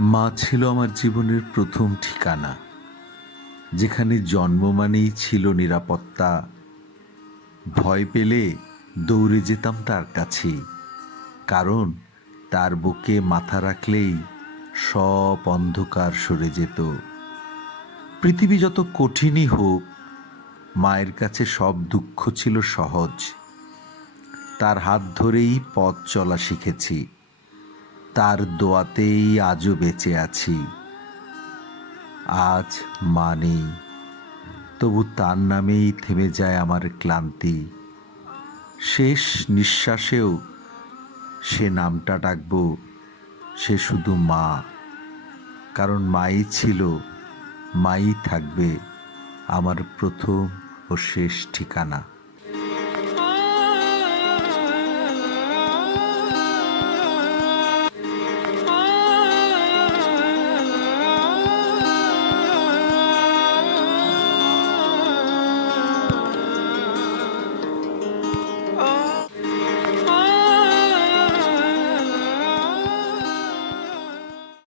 মা ছিল আমার জীবনের প্রথম ঠিকানা। যেখানে জন্ম মানেই ছিল নিরাপত্তা। ভয় পেলে দৌড়ে যেতাম তার কাছে। কারণ তার বুকে মাথা রাখলেই সব অন্ধকার সরে যেত। পৃথিবী যত কঠিনই হোক, মায়ের কাছে সব দুঃখ ছিল সহজ। তার হাত ধরেই পথ চলা শিখেছি। তার দোয়াতেই আজও বেঁচে আছি। আজ মা নেই তবু তার নামেই থেমে যায় আমার ক্লান্তি। শেষ নিঃশ্বাসেও সে নামটা ডাকব, সে শুধু মা। কারণ মাই ছিল, মাই থাকবে আমার প্রথম ও শেষ ঠিকানা।